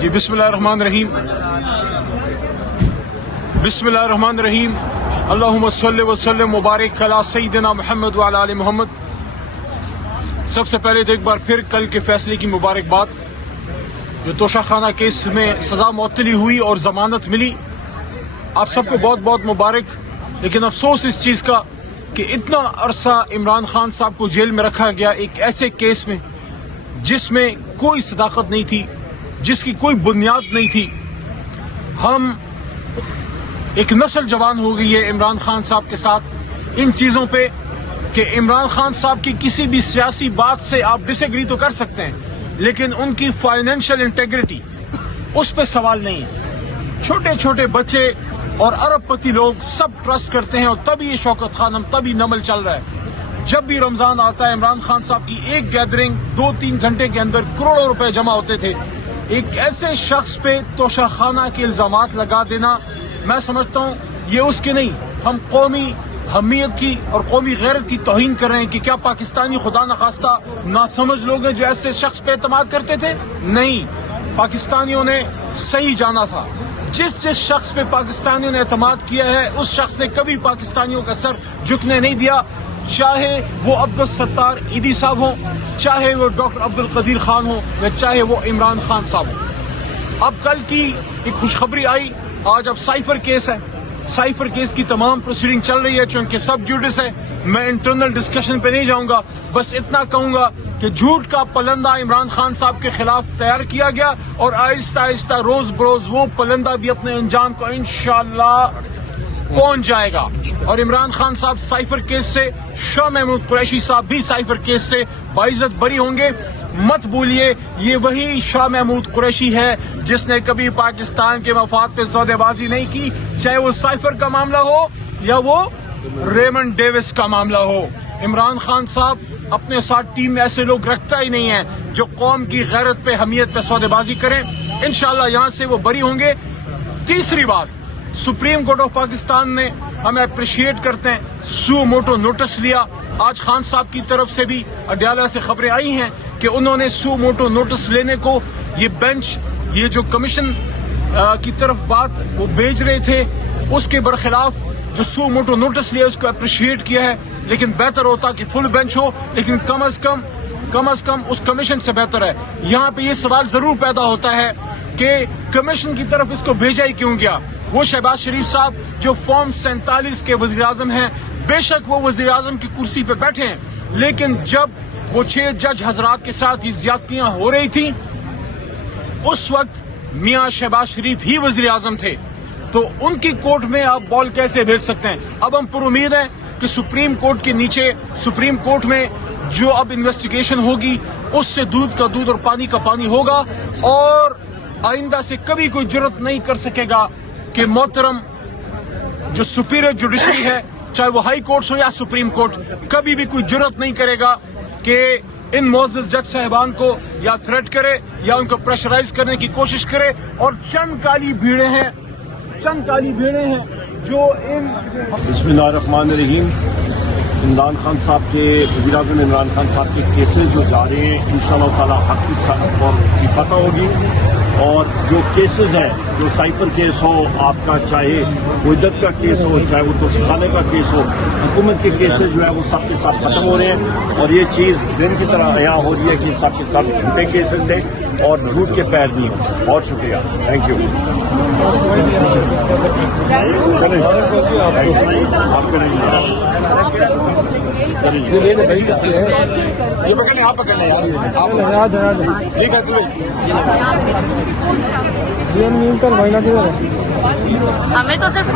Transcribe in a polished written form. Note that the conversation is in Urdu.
جی بسم اللہ الرحمن الرحیم. بسم اللہ الرحمن الرحیم. اللہم صلی وسلم مبارک علی سیدنا محمد وعلی آل محمد. سب سے پہلے تو ایک بار پھر کل کے فیصلے کی مبارکباد. جو توشہ خانہ کیس میں سزا معطلی ہوئی اور ضمانت ملی، آپ سب کو بہت بہت مبارک. لیکن افسوس اس چیز کا کہ اتنا عرصہ عمران خان صاحب کو جیل میں رکھا گیا ایک ایسے کیس میں جس میں کوئی صداقت نہیں تھی، جس کی کوئی بنیاد نہیں تھی. ہم ایک نسل جوان ہو گئی ہے عمران خان صاحب کے ساتھ ان چیزوں پہ کہ عمران خان صاحب کی کسی بھی سیاسی بات سے آپ ڈس ایگری تو کر سکتے ہیں، لیکن ان کی فائنینشیل انٹیگریٹی اس پہ سوال نہیں ہے. چھوٹے چھوٹے بچے اور ارب پتی لوگ سب ٹرسٹ کرتے ہیں، اور تبھی یہ شوکت خانم، تبھی نمل چل رہا ہے. جب بھی رمضان آتا ہے عمران خان صاحب کی ایک گیدرنگ 2-3 گھنٹے کے اندر کروڑوں روپے جمع ہوتے تھے. ایک ایسے شخص پہ توشہ خانہ کے الزامات لگا دینا، میں سمجھتا ہوں یہ اس کے نہیں. ہم قومی حمیت کی اور قومی غیرت کی توہین کر رہے ہیں کہ کیا پاکستانی خدا نخواستہ ناسمجھ لوگ ہیں جو ایسے شخص پہ اعتماد کرتے تھے؟ نہیں، پاکستانیوں نے صحیح جانا تھا. جس شخص پہ پاکستانیوں نے اعتماد کیا ہے اس شخص نے کبھی پاکستانیوں کا سر جھکنے نہیں دیا، چاہے وہ عبدالستار ایدی صاحب ہوں، چاہے وہ ڈاکٹر عبدالقدیر خان ہوں، یا چاہے وہ عمران خان صاحب ہوں. اب کل کی ایک خوشخبری آئی، آج اب سائفر کیس ہے. سائفر کیس کی تمام پروسیڈنگ چل رہی ہے چونکہ سب جوڈس ہے. میں انٹرنل ڈسکشن پہ نہیں جاؤں گا، بس اتنا کہوں گا کہ جھوٹ کا پلندہ عمران خان صاحب کے خلاف تیار کیا گیا، اور آہستہ آہستہ روز بروز وہ پلندہ بھی اپنے انجام کو انشاءاللہ پہنچ جائے گا. اور عمران خان صاحب سائفر کیس سے، شاہ محمود قریشی صاحب بھی سائفر کیس سے باعزت بری ہوں گے. مت بھولیے یہ وہی شاہ محمود قریشی ہے جس نے کبھی پاکستان کے مفاد پہ سودے بازی نہیں کی، چاہے وہ سائفر کا معاملہ ہو یا وہ ریمنڈ ڈیوس کا معاملہ ہو. عمران خان صاحب اپنے ساتھ ٹیم میں ایسے لوگ رکھتا ہی نہیں ہے جو قوم کی غیرت پہ، حمیت پہ سودے بازی کریں. انشاءاللہ یہاں سے وہ بری ہوں گے. تیسری بات، سپریم کورٹ آف پاکستان نے، ہمیں اپریشیٹ کرتے ہیں، سو موٹو نوٹس لیا. آج خان صاحب کی طرف سے بھی اڈیالہ سے خبریں آئی ہیں کہ انہوں نے سو موٹو نوٹس لینے کو، یہ بینچ، یہ جو کمیشن کی طرف بات وہ بھیج رہے تھے اس کے برخلاف جو سو موٹو نوٹس لیا اس کو اپریشیٹ کیا ہے. لیکن بہتر ہوتا کہ فل بینچ ہو، لیکن کم از کم اس کمیشن سے بہتر ہے. یہاں پہ یہ سوال ضرور پیدا ہوتا ہے کہ کمیشن کی طرف اس کو بھیجا ہی کیوں گیا. وہ شہباز شریف صاحب جو فارم 47 کے وزیر اعظم ہیں، بے شک وہ وزیر اعظم کی کرسی پہ بیٹھے ہیں، لیکن جب وہ 6 جج حضرات کے ساتھ یہ زیادتیاں ہو رہی تھیں اس وقت میاں شہباز شریف ہی وزیر اعظم تھے، تو ان کی کورٹ میں آپ بال کیسے بھیج سکتے ہیں؟ اب ہم پر امید ہیں کہ سپریم کورٹ کے نیچے، سپریم کورٹ میں جو اب انویسٹیگیشن ہوگی اس سے دودھ کا دودھ اور پانی کا پانی ہوگا، اور آئندہ سے کبھی کوئی جرت نہیں کر سکے گا کہ محترم جو سپیریئر جوڈیشری ہے، چاہے وہ ہائی کورٹس ہو یا سپریم کورٹ، کبھی بھی کوئی جرت نہیں کرے گا کہ ان معزز جج صاحبان کو یا تھریٹ کرے یا ان کو پریشرائز کرنے کی کوشش کرے. اور چند کالی بھیڑیں ہیں جو ان بسم اللہ الرحمن الرحیم. عمران خان صاحب کے، وزیر اعظم عمران خان صاحب کے کیسز جو جا رہے ہیں انشاءاللہ تعالیٰ حق کی فتح ہوگی. اور جو کیسز ہیں، جو سائفر کیس ہو آپ کا، چاہے وحدت کا کیس ہو، چاہے وہ توشہ خانے کا کیس ہو، حکومت کے کیسز جو ہے وہ سب کے ساتھ ختم ہو رہے ہیں. اور یہ چیز دن کی طرح عیاں ہو رہی ہے کہ سب کے ساتھ جھوٹے کیسز تھے اور جھوٹ کے پیر نہیں ہوں. بہت شکریہ، تھینک یو. ہمیں تو صرف